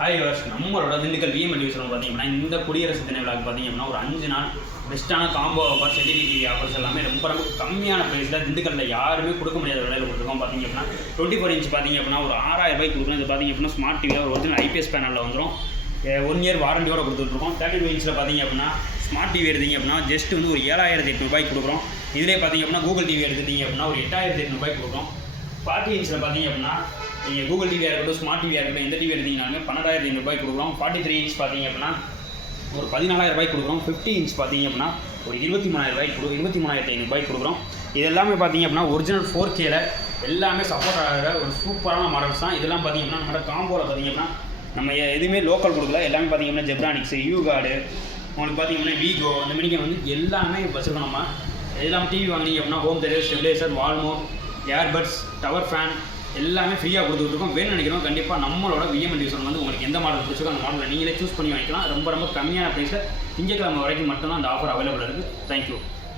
Hi yours, நம்மளோட Dindigul VM division பார்த்தீங்கன்னா இந்த குடியரசு தின விழாக்கு பார்த்தீங்கன்னா ஒரு 5 நாள் பெஸ்ட்டான combo offers, LED TV offers எல்லாமே ரொம்ப கம்மியான ப்ரைஸில் திண்டுக்கல்லில் யாருமே கொடுக்க முடியாத விலையில் கொடுத்துருக்கோம். பார்த்தீங்க அப்படின்னா 24 இன்ச் பார்த்தீங்க அப்படின்னா ஒரு 6000 ரூபாய்க்கு கொடுக்குறோம். இது பார்த்தீங்க அப்படின்னா ஸ்மார்ட் டிவியில் ஒரு ஒரிஜினல் ஐபிஎஸ் பேனலில் வந்துடும். 1 இயர் வாரண்டியோட கொடுத்துட்ருக்கோம். 32 இன்ச்சில் பார்த்தீங்க அப்படின்னா ஸ்மார்ட் டிவி எடுத்தீங்க அப்படின்னா ஜஸ்ட் வந்து ஒரு 7800 ரூபாய்க்கு கொடுக்குறோம். இதிலே பார்த்தீங்க அப்படின்னா கூகுள் டிவி எடுத்துட்டீங்க அப்படின்னா ஒரு 8800 ரூபாய்க்கு கொடுக்குறோம். 40 இன்ச்சில் பார்த்தீங்க அப்படின்னா நீங்கள் கூகுள் டிவியாக இருக்கட்டும், ஸ்மார்ட் டிவியாக இருக்கட்டும், எந்த டிவி எடுத்தீங்கன்னாலுமே 12500 ரூபாய்க்கு கொடுக்குறோம். 43 இன்ச் பார்த்தீங்க அப்படின்னா ஒரு 14000 ரூபாய்க்கு கொடுக்குறோம். 50 இன்ச் பார்த்தீங்க அப்படின்னா ஒரு 23500 ரூபாய்க்கு கொடுக்குறோம். இது எல்லாமே பார்த்தீங்க அப்படின்னா ஒரிஜினல் 4Kல எல்லாமே சப்போர்ட் ஆகிற ஒரு சூப்பரான மாடல்ஸ் தான். இதெல்லாம் பார்த்தீங்க அப்படின்னா நம்ம காம்போவில் பார்த்தீங்க அப்படின்னா நம்ம எதுவுமே லோக்கல் கொடுக்கல. எல்லாமே பார்த்தீங்க அப்படின்னா ஜெப்ரானிக்ஸ், யூகார்டு, உங்களுக்கு பார்த்தீங்க அப்படின்னா வீகோ, இந்த மணிக்கு வந்து எல்லாமே வச்சுருக்கோம். நம்ம எல்லாம் டிவி வாங்கினீங்க அப்படின்னா home theatre, stabiliser, wall mount, earbuds, tower fan எல்லாமே ஃப்ரீயாக கொடுத்துட்ருக்கோம். வேணும்னு நினைக்கிறோம் கண்டிப்பாக நம்மளோட விஎம் டிவிஷன் வந்து உங்களுக்கு எந்த மாடல் பிடிச்சிருக்கோ அந்த மாடலில் நீங்களே சூஸ் பண்ணி வாங்கிக்கலாம். ரொம்ப கம்மியான ப்ரைஸில் திங்கட்கிழமை வரைக்கும் மட்டும்தான் அந்த ஆஃபர் அவைலபிள் இருக்குது. தேங்க்யூ.